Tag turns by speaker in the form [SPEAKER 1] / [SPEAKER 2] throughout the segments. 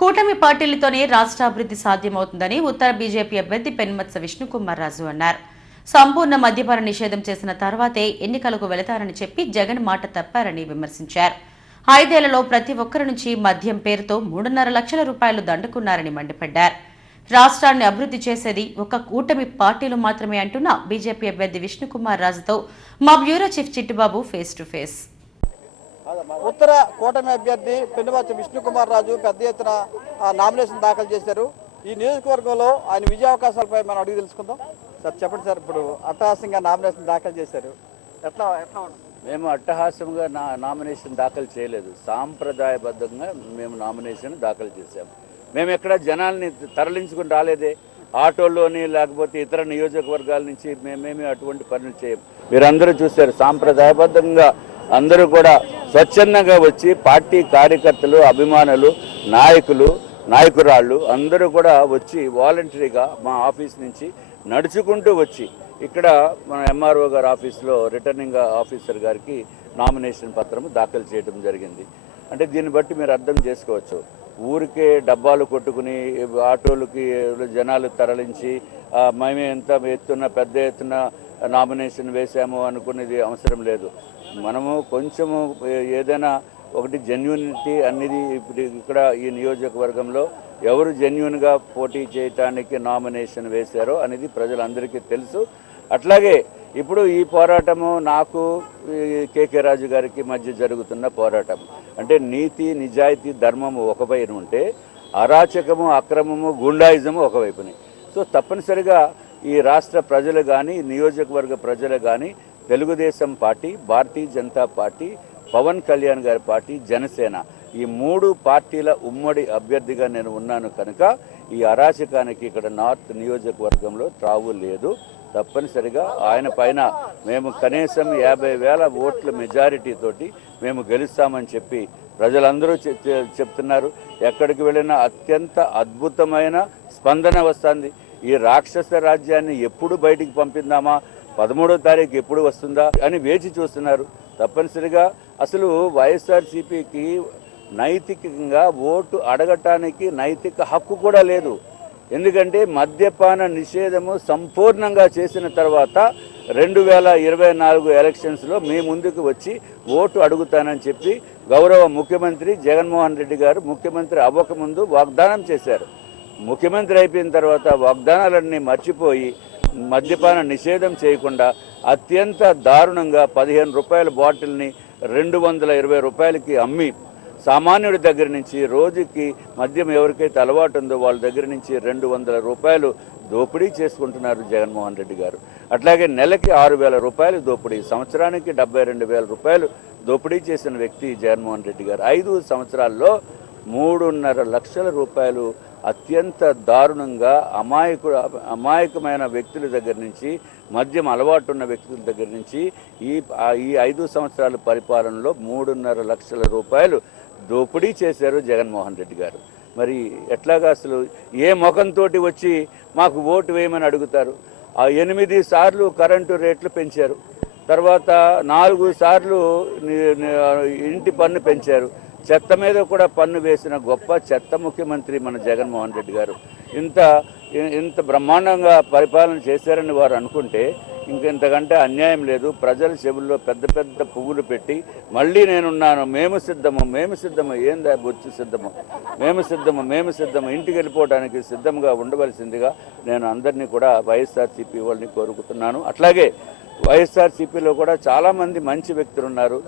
[SPEAKER 1] కూటమి పార్టీలతోనే రాష్ట్ర అభివృద్ధి సాధ్యమవుతుందని ఉత్తర బీజేపీ అభ్యర్థి పెన్మత్స విష్ణుకుమార్ రాజు అన్నారు. సంపూర్ణ మద్యపాన నిషేధం చేసిన తర్వాతే ఎన్నికలకు వెళతారని చెప్పి జగన్ మాట తప్పారని విమర్శించారు. ఐదేళ్ళలో ప్రతి ఒక్కరి నుంచి మద్యం పేరుతో మూడున్నర లక్షల రూపాయలు దండుకున్నారని మండిపడ్డారు. రాష్ట్రాన్ని అభివృద్ధి చేసేది ఒక కూటమి పార్టీలు మాత్రమే అంటున్న బీజేపీ అభ్యర్థి విష్ణుకుమార్ రాజుతో మా bureau chief Chittubabu face to face.
[SPEAKER 2] ఉత్తర కూటమి అభ్యర్థి పెన్నుబచ్చ విష్ణుకుమార్ రాజు పెద్ద ఎత్తున ఆ, నామినేషన్ దాఖలు చేశారు. ఈ నియోజకవర్గంలో ఆయన విజయ అవకాశాలపై మనం అడిగి తెలుసుకుందాం. సార్ చెప్పండి సార్ ఇప్పుడు అట్టహాసంగా నామినేషన్ దాఖలు చేశారు. ఎట్లా ఎట్లా
[SPEAKER 3] మేము అట్టహాసంగా నా నామినేషన్ దాఖలు చేయలేదు. సాంప్రదాయబద్ధంగా మేము నామినేషన్ దాఖలు చేశాము. మేము ఎక్కడ జనాల్ని తరలించుకుని రాలేదే. ఆటోల్లోని లేకపోతే ఇతర నియోజకవర్గాల నుంచి మేమేమి అటువంటి పనులు చేయం. మీరందరూ చూశారు సాంప్రదాయబద్ధంగా అందరూ కూడా స్వచ్ఛందంగా వచ్చి పార్టీ కార్యకర్తలు అభిమానులు నాయకులు నాయకురాళ్ళు అందరూ కూడా వచ్చి వాలంటరీగా మా ఆఫీస్ నుంచి నడుచుకుంటూ వచ్చి ఇక్కడ మన ఎంఆర్ఓ గారి ఆఫీస్లో రిటర్నింగ్ ఆఫీసర్ గారికి నామినేషన్ పత్రం దాఖలు చేయడం జరిగింది. అంటే దీన్ని బట్టి మీరు అర్థం చేసుకోవచ్చు. ఊరికే డబ్బాలు కొట్టుకుని ఆటోలకి జనాలు తరలించి మేమే ఎంత ఎత్తున పెద్ద ఎత్తున నామినేషన్ వేసాము అనుకునేది అవసరం లేదు. మనము కొంచెము ఏదైనా ఒకటి జెన్యునిటీ అనేది ఇప్పుడు ఇక్కడ ఈ నియోజకవర్గంలో ఎవరు జెన్యున్గా పోటీ చేయటానికి నామినేషన్ వేశారో అనేది ప్రజలందరికీ తెలుసు. అట్లాగే ఇప్పుడు ఈ పోరాటము నాకు కేకే రాజు గారికి మధ్య జరుగుతున్న పోరాటం. అంటే నీతి నిజాయితీ ధర్మము ఒకవైపు ఉంటే అరాచకము అక్రమము గుండాయిజము ఒకవైపుని. సో తప్పనిసరిగా ఈ రాష్ట్ర ప్రజలు కానీ నియోజకవర్గ ప్రజలు కానీ తెలుగుదేశం పార్టీ భారతీయ జనతా పార్టీ పవన్ కళ్యాణ్ గారి పార్టీ జనసేన. ఈ మూడు పార్టీల ఉమ్మడి అభ్యర్థిగా నేను ఉన్నాను కనుక ఈ అరాచకానికి ఇక్కడ నార్త్ నియోజకవర్గంలో త్రావు లేదు. తప్పనిసరిగా ఆయన పైన మేము కనీసం యాభై వేల ఓట్ల మెజారిటీ తోటి మేము గెలుస్తామని చెప్పి ప్రజలందరూ చెప్తున్నారు. ఎక్కడికి వెళ్ళినా అత్యంత అద్భుతమైన స్పందన వస్తుంది. ఈ రాక్షస రాజ్యాన్ని ఎప్పుడు బయటికి పంపిందామా పదమూడో తారీఖు ఎప్పుడు వస్తుందా అని వేచి చూస్తున్నారు. తప్పనిసరిగా అసలు వైఎస్ఆర్సీపీకి నైతికంగా ఓటు అడగటానికి నైతిక హక్కు కూడా లేదు. ఎందుకంటే మద్యపాన నిషేధము సంపూర్ణంగా చేసిన తర్వాత రెండు వేల ఇరవై నాలుగు ఎలక్షన్స్లో మీ ముందుకు వచ్చి ఓటు అడుగుతానని చెప్పి గౌరవ ముఖ్యమంత్రి జగన్మోహన్ రెడ్డి గారు ముఖ్యమంత్రి అవ్వకముందు వాగ్దానం చేశారు. ముఖ్యమంత్రి అయిపోయిన తర్వాత వాగ్దానాలన్నీ మర్చిపోయి మద్యపాన నిషేధం చేయకుండా అత్యంత దారుణంగా పదిహేను రూపాయల బాటిల్ని రెండు వందల ఇరవై రూపాయలకి అమ్మి సామాన్యుడి దగ్గర నుంచి రోజుకి మద్యం ఎవరికైతే అలవాటు ఉందో వాళ్ళ దగ్గర నుంచి రెండు వందల రూపాయలు దోపిడీ చేసుకుంటున్నారు జగన్మోహన్ రెడ్డి గారు. అట్లాగే నెలకి ఆరు వేల రూపాయలు దోపిడీ సంవత్సరానికి డెబ్బై రెండు వేల రూపాయలు దోపిడీ చేసిన వ్యక్తి జగన్మోహన్ రెడ్డి గారు. ఐదు సంవత్సరాల్లో మూడున్నర లక్షల రూపాయలు అత్యంత దారుణంగా అమాయకు అమాయకమైన వ్యక్తుల దగ్గర నుంచి మద్యం అలవాటు ఉన్న వ్యక్తుల దగ్గర నుంచి ఈ ఈ ఐదు సంవత్సరాల పరిపాలనలో మూడున్నర లక్షల రూపాయలు దోపిడీ చేశారు జగన్మోహన్ రెడ్డి గారు. మరి ఎట్లాగా అసలు ఏ ముఖంతో వచ్చి మాకు ఓటు వేయమని అడుగుతారు? ఆ ఎనిమిది సార్లు కరెంటు రేట్లు పెంచారు. తర్వాత నాలుగు సార్లు ఇంటి పన్ను పెంచారు. చెత్త మీద కూడా పన్ను వేసిన గొప్ప చెత్త ముఖ్యమంత్రి మన జగన్మోహన్ రెడ్డి గారు. ఇంత ఇంత బ్రహ్మాండంగా పరిపాలన చేశారని వారు అనుకుంటే ఇంకెంతకంటే అన్యాయం లేదు. ప్రజల చెవుల్లో పెద్ద పెద్ద పువ్వులు పెట్టి మళ్ళీ నేనున్నాను మేము సిద్ధము మేము సిద్ధము ఏందా బొచ్చు సిద్ధము? మేము సిద్ధము మేము సిద్ధము ఇంటికి వెళ్ళిపోవడానికి సిద్ధంగా ఉండవలసిందిగా నేను అందరినీ కూడా వైఎస్ఆర్సీపీ వాళ్ళని కోరుకుంటున్నాను. అట్లాగే వైఎస్ఆర్సీపీలో కూడా చాలామంది మంచి వ్యక్తులు ఉన్నారు.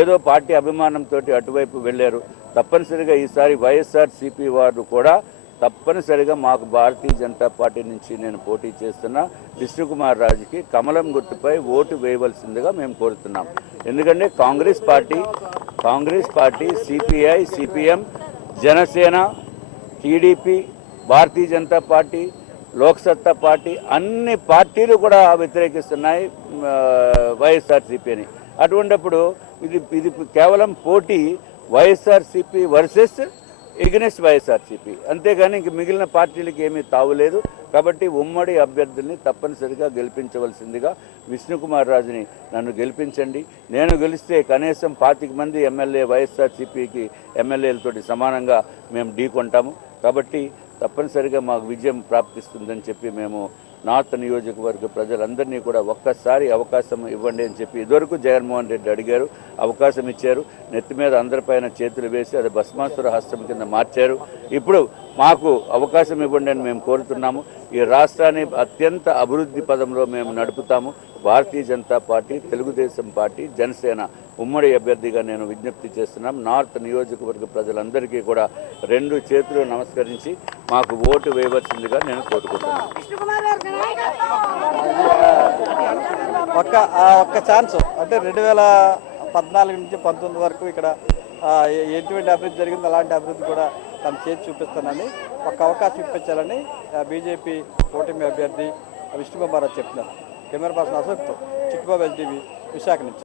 [SPEAKER 3] ఏదో పార్టీ అభిమానంతో అటువైపు వెళ్ళారు. తప్పనిసరిగా ఈసారి వైఎస్ఆర్సీపీ వారు కూడా తప్పనిసరిగా మాకు భారతీయ జనతా పార్టీ నుంచి నేను పోటీ చేస్తున్న. విష్ణుకుమార్ రాజుకి కమలం గుర్తుపై ఓటు వేయవలసిందిగా మేము కోరుతున్నాం. ఎందుకంటే Congress party Congress party CPI CPM Janasena TDP Bharatiya Janata party Loksatta party అన్ని పార్టీలు కూడా వ్యతిరేకిస్తున్నాయి వైఎస్ఆర్సీపీని అటువంటిప్పుడు ఇది ఇది కేవలం పోటీ వైఎస్ఆర్సీపీ వర్సెస్ ఎగ్నెస్ట్ వైఎస్ఆర్సీపీ. అంతేగాని ఇంక మిగిలిన పార్టీలకి ఏమీ తావులేదు కాబట్టి ఉమ్మడి అభ్యర్థుల్ని తప్పనిసరిగా గెలిపించవలసిందిగా విష్ణుకుమార్ రాజుని నన్ను గెలిపించండి. నేను గెలిస్తే కనీసం పాతిక మంది ఎమ్మెల్యే వైఎస్ఆర్సీపీకి ఎమ్మెల్యేలతోటి సమానంగా మేము ఢీకొంటాము కాబట్టి తప్పనిసరిగా మాకు విజయం ప్రాప్తిస్తుందని చెప్పి మేము నార్త్ నియోజకవర్గ ప్రజలందరినీ కూడా ఒక్కసారి అవకాశం ఇవ్వండి అని చెప్పి ఇదివరకు జగన్మోహన్ రెడ్డి అడిగారు అవకాశం ఇచ్చారు. నెత్తి మీద అందరిపైన చేతులు వేసి అది భస్మాసుర హస్తం కింద మార్చారు. ఇప్పుడు మాకు అవకాశం ఇవ్వండి అని మేము కోరుతున్నాము. ఈ రాష్ట్రాన్ని అత్యంత అభివృద్ధి పదంలో మేము నడుపుతాము. భారతీయ జనతా పార్టీ తెలుగుదేశం పార్టీ జనసేన ఉమ్మడి అభ్యర్థిగా నేను విజ్ఞప్తి చేస్తున్నాం. నార్త్ నియోజకవర్గ ప్రజలందరికీ కూడా రెండు చేతులు నమస్కరించి మాకు ఓటు వేయవలసిందిగా నేను కోరుకుంటున్నాను.
[SPEAKER 2] ఒక్క ఆ ఒక్క ఛాన్స్ అంటే రెండు వేల పద్నాలుగు నుంచి పంతొమ్మిది వరకు ఇక్కడ ఎటువంటి అభివృద్ధి జరిగింది అలాంటి అభివృద్ధి కూడా తను చేసి చూపిస్తానని ఒక్క అవకాశం ఇప్పించాలని బీజేపీ ఓటమి అభ్యర్థి విష్ణుకుమార్ రావు చెప్తున్నారు కెమెరా పర్సన్ అశోక్తో చిట్టుబాబు ఎల్టీవీ విశాఖ నుంచి.